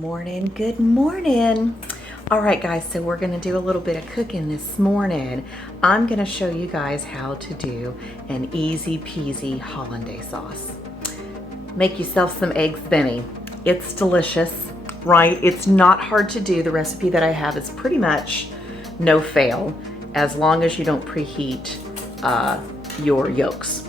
morning, good morning. All right guys, so we're gonna do a little bit of cooking this morning. I'm gonna show you guys how to do an easy peasy hollandaise sauce. Make yourself some eggs Benny. It's delicious, right? It's not hard to do. The recipe that I have is pretty much no fail, as long as you don't preheat your yolks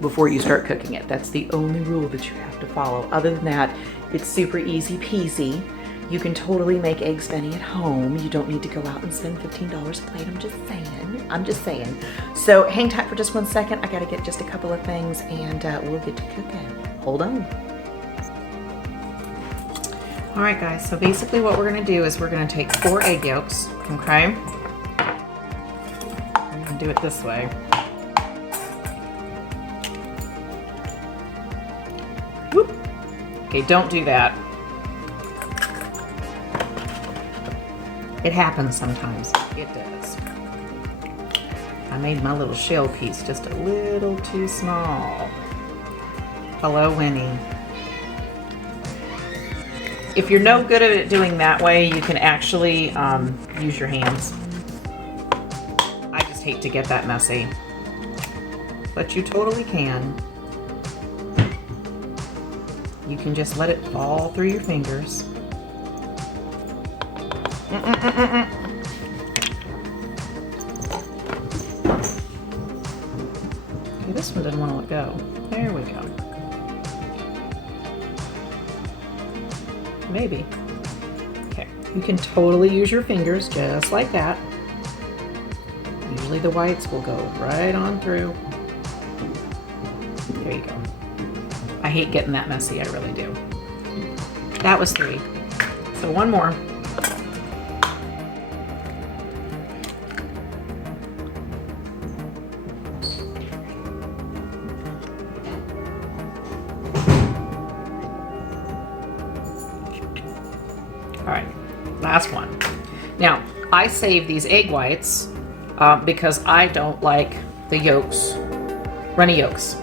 before you start cooking it. That's the only rule that you have to follow. Other than that, it's super easy peasy. You can totally make eggs Benny at home. You don't need to go out and spend $15 a plate. I'm just saying. So hang tight for just 1 second. I gotta get just a couple of things and we'll get to cooking. Hold on. All right guys, so basically what we're gonna do is we're gonna take 4 egg yolks, okay? I'm gonna do it this way. Whoop. Okay, don't do that. It happens sometimes. It does. I made my little shell piece just a little too small. Hello, Winnie. If you're no good at it doing that way, you can actually use your hands. I just hate to get that messy. But you totally can. You can just let it fall through your fingers. Okay, this one didn't want to let go. There we go. Maybe. Okay, you can totally use your fingers just like that. Usually the whites will go right on through. There you go. I hate getting that messy, I really do. That was 3. So 1 more. All right, last one. Now, I save these egg whites because I don't like the yolks, runny yolks,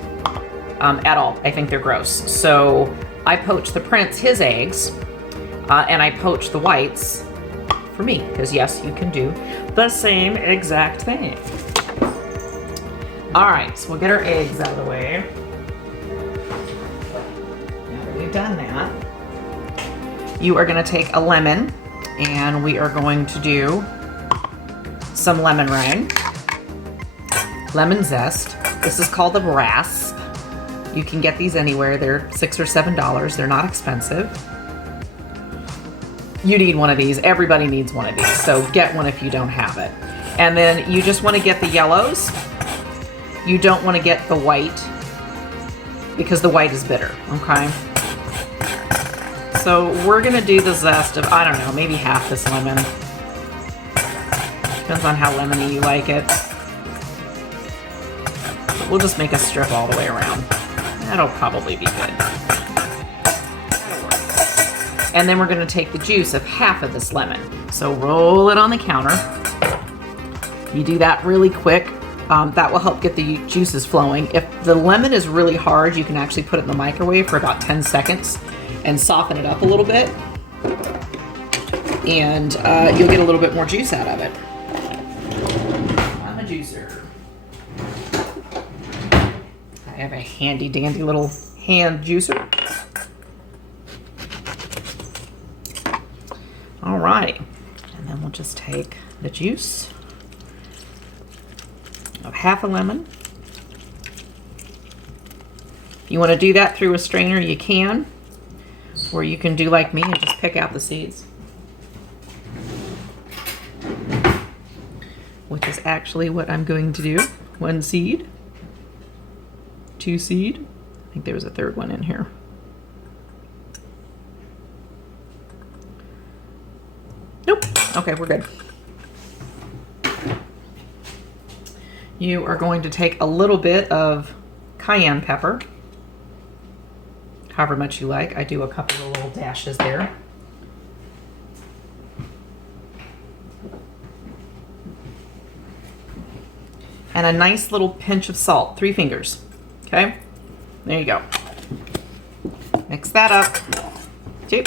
at all. I think they're gross. So I poach the Prince his eggs, and I poach the whites for me, because yes, you can do the same exact thing. All right, so we'll get our eggs out of the way. Now that we've done that, you are going to take a lemon, and we are going to do some lemon rind, lemon zest. This is called the rasp. You can get these anywhere. They're $6 or $7. They're not expensive. You need one of these. Everybody needs one of these, so get one if you don't have it. And then you just want to get the yellows. You don't want to get the white because the white is bitter, okay? So we're gonna do the zest of, I don't know, maybe half this lemon. Depends on how lemony you like it. But we'll just make a strip all the way around. That'll probably be good. That'll work. And then we're gonna take the juice of half of this lemon. So roll it on the counter. You do that really quick. That will help get the juices flowing. If the lemon is really hard, you can actually put it in the microwave for about 10 seconds. And soften it up a little bit, and you'll get a little bit more juice out of it. I'm a juicer. I have a handy dandy little hand juicer. All right, and then we'll just take the juice of half a lemon. If you want to do that through a strainer, you can. Or you can do like me and just pick out the seeds. Which is actually what I'm going to do. 1 seed. 2 seed. I think there was a 3rd one in here. Nope. Okay, we're good. You are going to take a little bit of cayenne pepper. However much you like. I do a couple of little dashes there. And a nice little pinch of salt, 3 fingers. Okay, there you go. Mix that up. 2,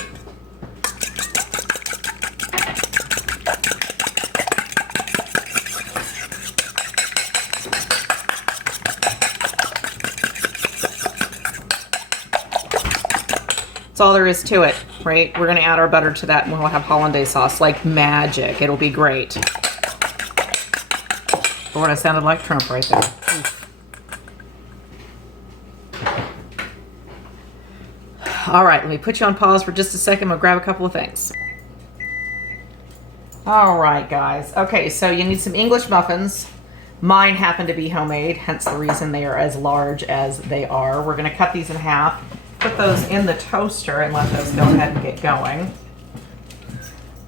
That's all there is to it, right? We're gonna add our butter to that and we'll have hollandaise sauce like magic. It'll be great. Or what I sounded like Trump right there. Oof. All right, let me put you on pause for just a second. I'm gonna grab a couple of things. All right, guys. Okay, so you need some English muffins. Mine happen to be homemade, hence the reason they are as large as they are. We're gonna cut these in half, put those in the toaster and let those go ahead and get going.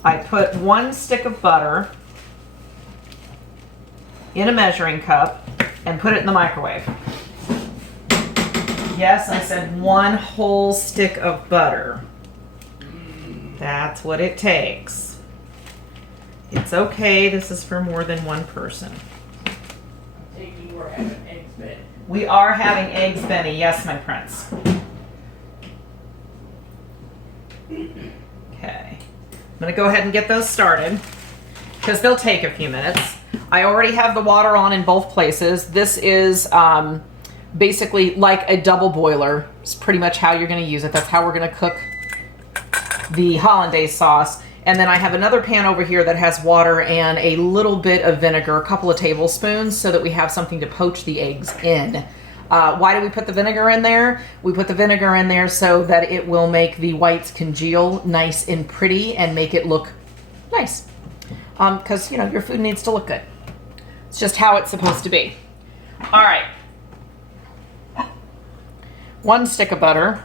I put 1 stick of butter in a measuring cup and put it in the microwave. Yes, I said 1 whole stick of butter. That's what it takes. It's okay, this is for more than one person. We're having eggs, Benny. We are having eggs, Benny. Yes, my prince. Okay. I'm going to go ahead and get those started because they'll take a few minutes. I already have the water on in both places. This is basically like a double boiler. It's pretty much how you're going to use it. That's how we're going to cook the hollandaise sauce. And then I have another pan over here that has water and a little bit of vinegar, a couple of tablespoons, so that we have something to poach the eggs in. Why do we put the vinegar in there? We put the vinegar in there so that it will make the whites congeal nice and pretty and make it look nice. Because, you know, your food needs to look good. It's just how it's supposed to be. All right. 1 stick of butter.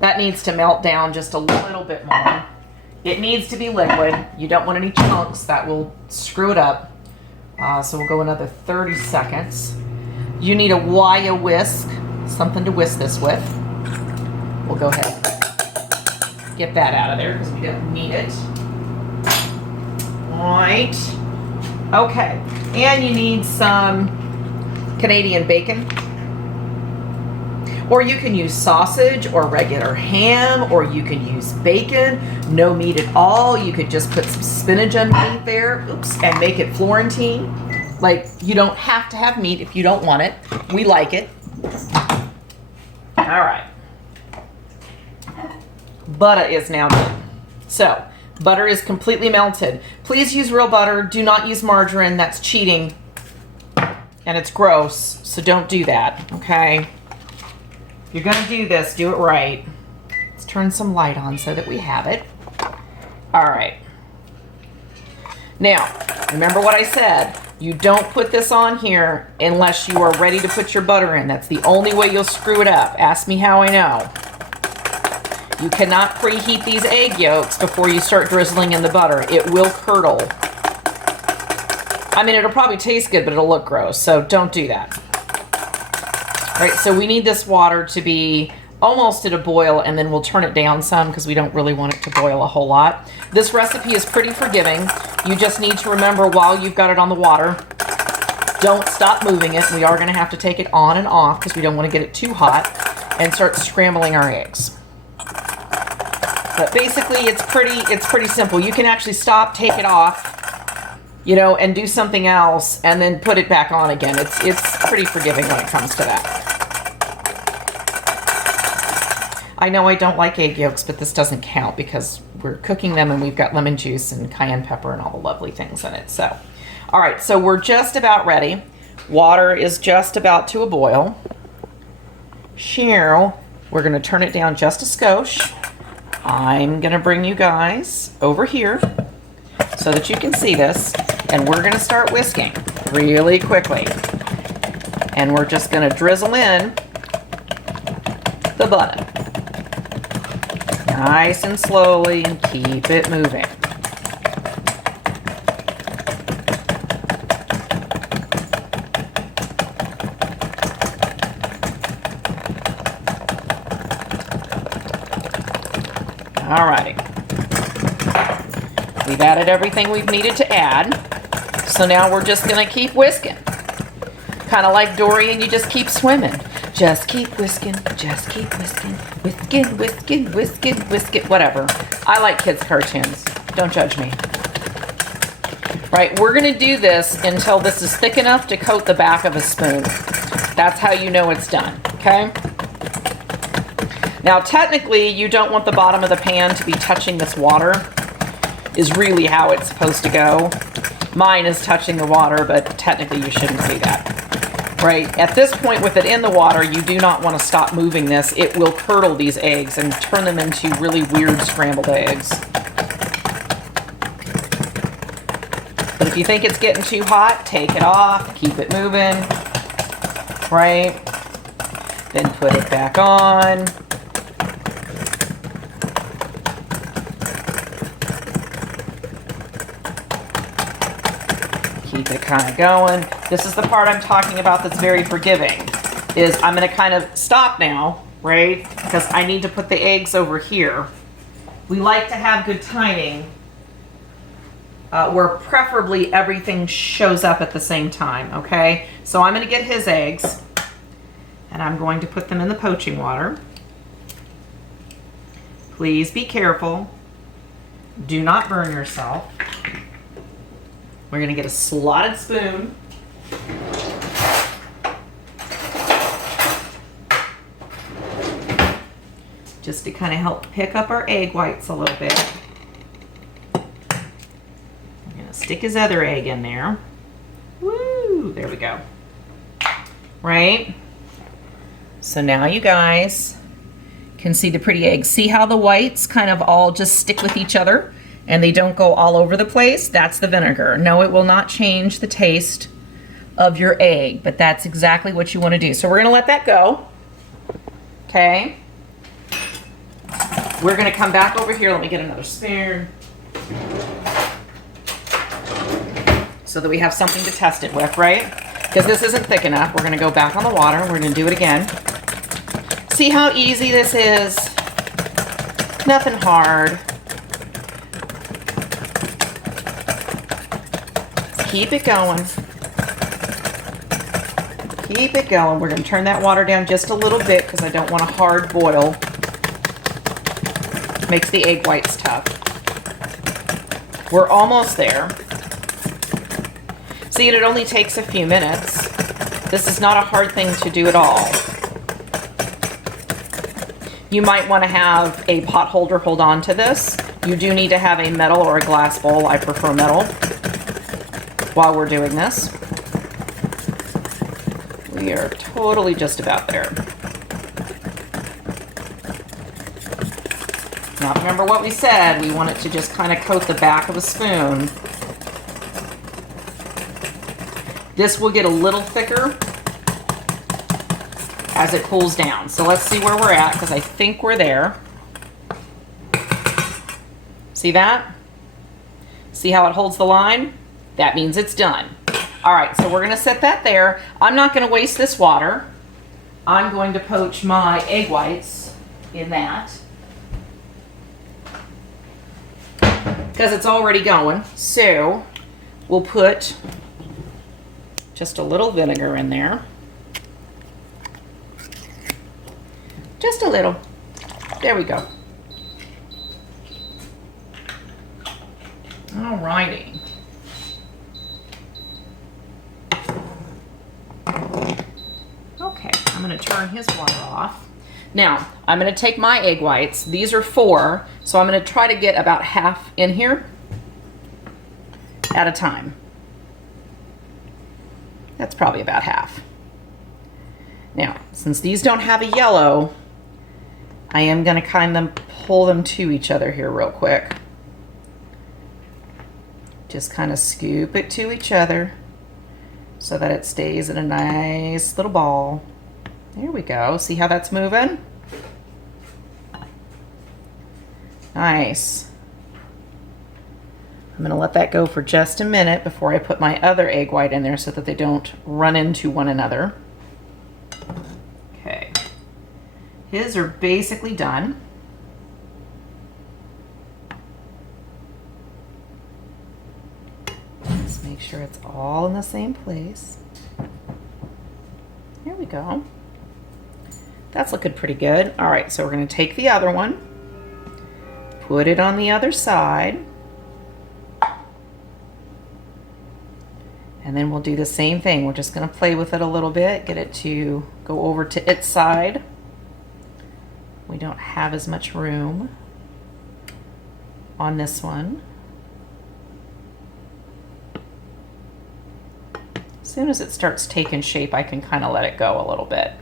That needs to melt down just a little bit more. It needs to be liquid. You don't want any chunks. That will screw it up. So we'll go another 30 seconds. You need a wire whisk, something to whisk this with. We'll go ahead and get that out of there because we don't need it. All right. Okay. And you need some Canadian bacon. Or you can use sausage or regular ham, or you can use bacon, no meat at all. You could just put some spinach underneath there, oops, and make it Florentine. Like, you don't have to have meat if you don't want it. We like it. All right. Butter is now done. So, butter is completely melted. Please use real butter. Do not use margarine. That's cheating. And it's gross, so don't do that, okay? If you're gonna do this, do it right. Let's turn some light on so that we have it. All right. Now, remember what I said. You don't put this on here unless you are ready to put your butter in. That's the only way you'll screw it up. Ask me how I know. You cannot preheat these egg yolks before you start drizzling in the butter. It will curdle. I mean, it'll probably taste good, but it'll look gross, so don't do that. All right, so we need this water to be almost at a boil, and then we'll turn it down some because we don't really want it to boil a whole lot. This recipe is pretty forgiving. You just need to remember while you've got it on the water, don't stop moving it. We are going to have to take it on and off because we don't want to get it too hot and start scrambling our eggs. But basically, it's pretty simple. You can actually stop, take it off, you know, and do something else, and then put it back on again. It's pretty forgiving when it comes to that. I know I don't like egg yolks, but this doesn't count because we're cooking them and we've got lemon juice and cayenne pepper and all the lovely things in it. So, all right, so we're just about ready. Water is just about to a boil. Cheryl, we're gonna turn it down just a skosh. I'm gonna bring you guys over here so that you can see this, and we're gonna start whisking really quickly. And we're just gonna drizzle in the butter. Nice and slowly, and keep it moving. Alrighty. We've added everything we've needed to add. So now we're just gonna keep whisking. Kind of like Dory and you just keep swimming. Just keep whisking, just keep whisking. Whisking, whisking, whisking, whisking, whatever. I like kids' cartoons. Don't judge me. Right, we're gonna do this until this is thick enough to coat the back of a spoon. That's how you know it's done, okay? Now, technically, you don't want the bottom of the pan to be touching this water, is really how it's supposed to go. Mine is touching the water, but technically you shouldn't see that. Right? At this point with it in the water, you do not want to stop moving this. It will curdle these eggs and turn them into really weird scrambled eggs. But if you think it's getting too hot, take it off, keep it moving, right? Then put it back on. Keep it kind of going. This is the part I'm talking about that's very forgiving, is I'm going to kind of stop now, right? Because I need to put the eggs over here. We like to have good timing where preferably everything shows up at the same time, okay? So I'm going to get his eggs and I'm going to put them in the poaching water. Please be careful. Do not burn yourself. We're going to get a slotted spoon. Just to kind of help pick up our egg whites a little bit. I'm going to stick his other egg in there. Woo! There we go. Right? So now you guys can see the pretty eggs. See how the whites kind of all just stick with each other? And they don't go all over the place? That's the vinegar. No, it will not change the taste of your egg, but that's exactly what you want to do. So we're going to let that go. Okay. We're going to come back over here. Let me get another spoon so that we have something to test it with, right? Because this isn't thick enough. We're going to go back on the water. We're going to do it again. See how easy this is? Nothing hard. Keep it going. Keep it going. We're going to turn that water down just a little bit because I don't want a hard boil. Makes the egg whites tough. We're almost there. See, it only takes a few minutes. This is not a hard thing to do at all. You might want to have a pot holder hold on to this. You do need to have a metal or a glass bowl. I prefer metal. While we're doing this, we are totally just about there. Now remember what we said, we want it to just kind of coat the back of a spoon. This will get a little thicker as it cools down. So let's see where we're at, because I think we're there. See that? See how it holds the line? That means it's done. All right, so we're gonna set that there. I'm not gonna waste this water. I'm going to poach my egg whites in that because it's already going. So we'll put just a little vinegar in there. Just a little. There we go. All righty. Okay, I'm going to turn his water off. Now, I'm going to take my egg whites. These are 4, so I'm going to try to get about half in here at a time. That's probably about half. Now, since these don't have a yellow, I am going to kind of pull them to each other here real quick. Just kind of scoop it to each other so that it stays in a nice little ball. There we go. See how that's moving? Nice. I'm going to let that go for just a minute before I put my other egg white in there so that they don't run into one another. Okay. His are basically done. Just make sure it's all in the same place. Here we go. That's looking pretty good. All right, so we're going to take the other one, put it on the other side, and then we'll do the same thing. We're just going to play with it a little bit, get it to go over to its side. We don't have as much room on this one. As soon as it starts taking shape, I can kind of let it go a little bit.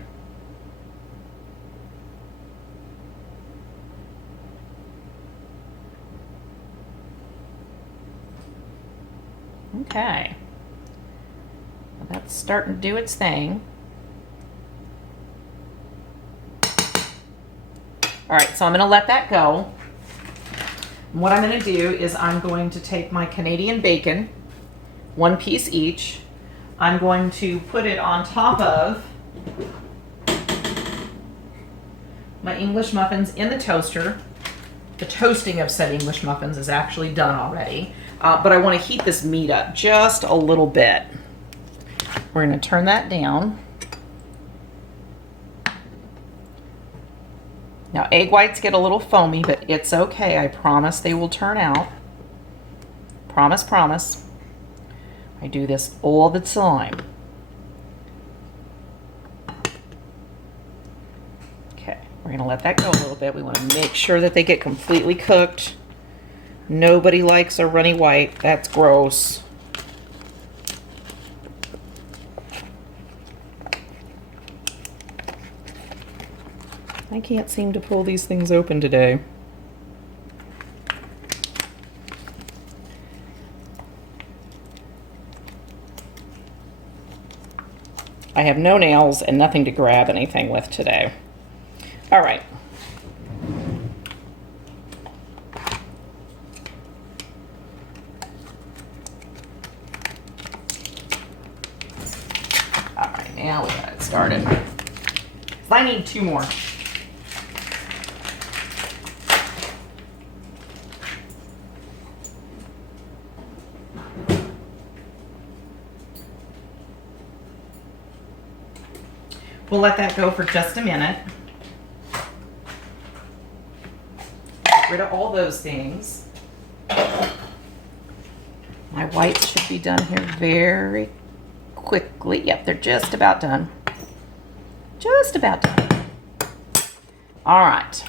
Okay. Well, that's starting to do its thing. All right, so I'm gonna let that go. And what I'm gonna do is I'm going to take my Canadian bacon, 1 piece each. I'm going to put it on top of my English muffins in the toaster. The toasting of said English muffins is actually done already, but I want to heat this meat up just a little bit. We're going to turn that down. Now, egg whites get a little foamy, but it's okay. I promise they will turn out. Promise, promise. I do this all the time. Okay, we're gonna let that go a little bit. We wanna make sure that they get completely cooked. Nobody likes a runny white. That's gross. I can't seem to pull these things open today. I have no nails and nothing to grab anything with today. All right. All right, now we got it started. I need 2 more. We'll let that go for just a minute. Get rid of all those things. My whites should be done here very quickly. Yep, they're just about done. Just about done. All right.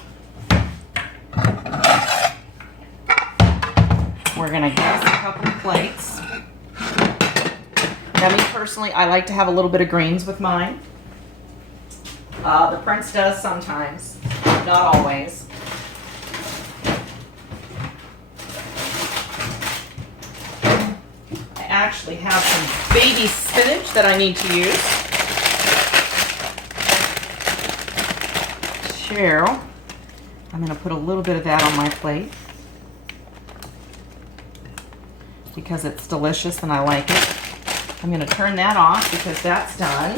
We're gonna get a couple of plates. Now, me personally, I like to have a little bit of greens with mine. The Prince does sometimes, not always. I actually have some baby spinach that I need to use. So, I'm going to put a little bit of that on my plate because it's delicious and I like it. I'm going to turn that off because that's done.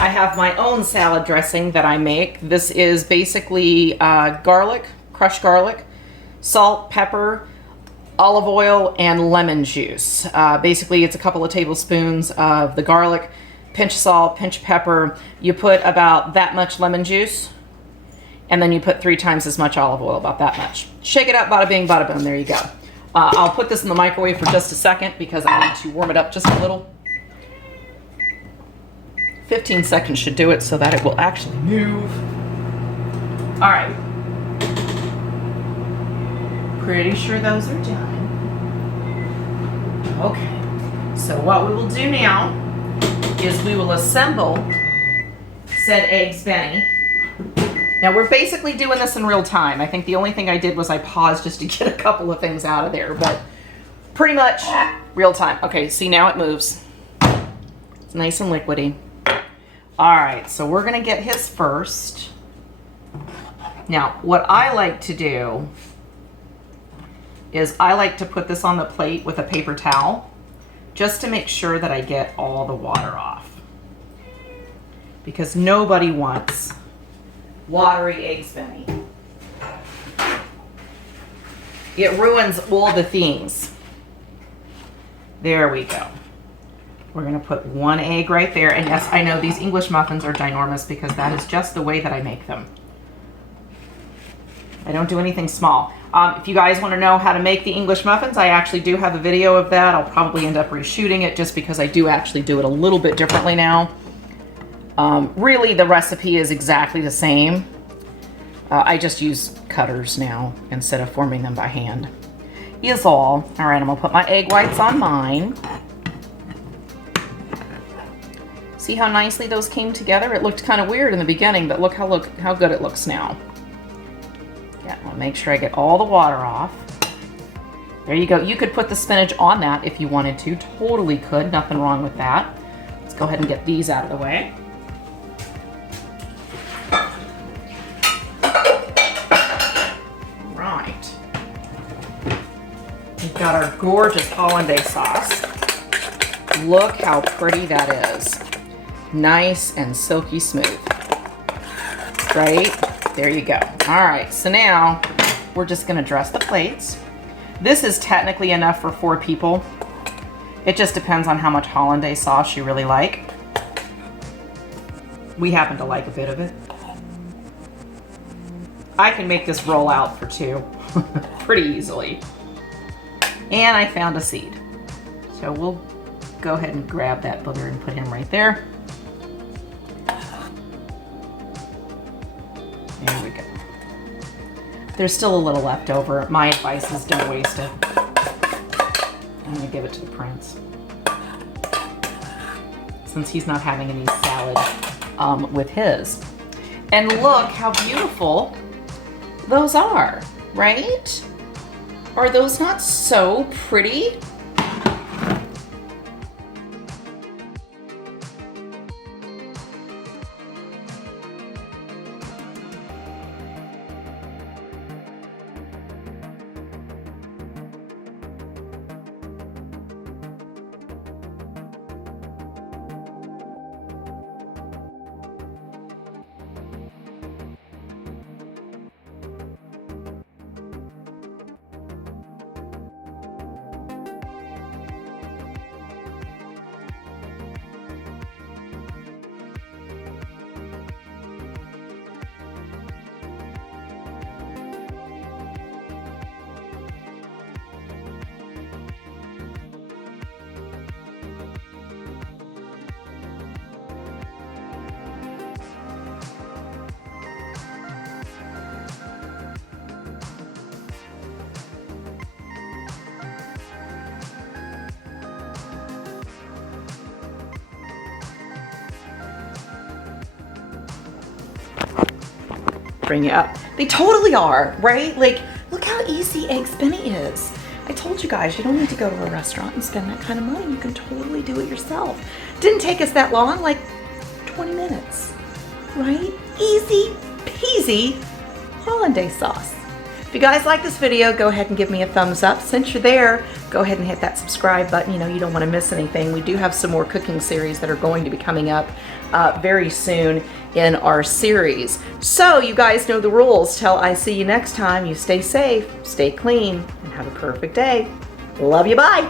I have my own salad dressing that I make. This is basically garlic, crushed garlic, salt, pepper, olive oil, and lemon juice. Basically, it's a couple of tablespoons of the garlic, pinch of salt, pinch of pepper. You put about that much lemon juice, and then you put 3 times as much olive oil, about that much. Shake it up, bada bing, bada boom, there you go. I'll put this in the microwave for just a second because I need to warm it up just a little. 15 seconds should do it so that it will actually move. All right. Pretty sure those are done. Okay. So what we will do now is we will assemble said eggs Benny. Now we're basically doing this in real time. I think the only thing I did was I paused just to get a couple of things out of there, but pretty much real time. Okay, see now it moves. It's nice and liquidy. All right, so we're gonna get his first. Now, what I like to do is I like to put this on the plate with a paper towel just to make sure that I get all the water off. Because nobody wants watery eggs Benny. It ruins all the things. There we go. We're gonna put 1 egg right there. And yes, I know these English muffins are ginormous because that is just the way that I make them. I don't do anything small. If you guys want to know how to make the English muffins, I actually do have a video of that. I'll probably end up reshooting it just because I do actually do it a little bit differently now. Really, the recipe is exactly the same. I just use cutters now instead of forming them by hand. Is all. All right, I'm gonna put my egg whites on mine. See how nicely those came together? It looked kind of weird in the beginning, but look how good it looks now. Yeah, I'll make sure I get all the water off. There you go. You could put the spinach on that if you wanted to. Totally could. Nothing wrong with that. Let's go ahead and get these out of the way. All right. We've got our gorgeous Hollandaise sauce. Look how pretty that is. Nice and silky smooth. Right? There you go. All right, so now we're just gonna dress the plates. This is technically enough for 4 people. It just depends on how much Hollandaise sauce you really like. We happen to like a bit of it. I can make this roll out for 2 pretty easily. And I found a seed. So we'll go ahead and grab that booger and put him right there. There we go. There's still a little left over. My advice is don't waste it. I'm gonna give it to the prince. Since he's not having any salad with his. And look how beautiful those are, right? Are those not so pretty? Bring you up. They totally are, right? Like, look how easy egg spinny is. I told you guys, you don't need to go to a restaurant and spend that kind of money. You can totally do it yourself. Didn't take us that long, like 20 minutes, right? Easy peasy Hollandaise sauce. If you guys like this video, go ahead and give me a thumbs up. Since you're there, go ahead and hit that subscribe button. You know, you don't want to miss anything. We do have some more cooking series that are going to be coming up very soon in our series. So you guys know the rules. Till I see you next time, you stay safe, stay clean, and have a perfect day. Love you, bye.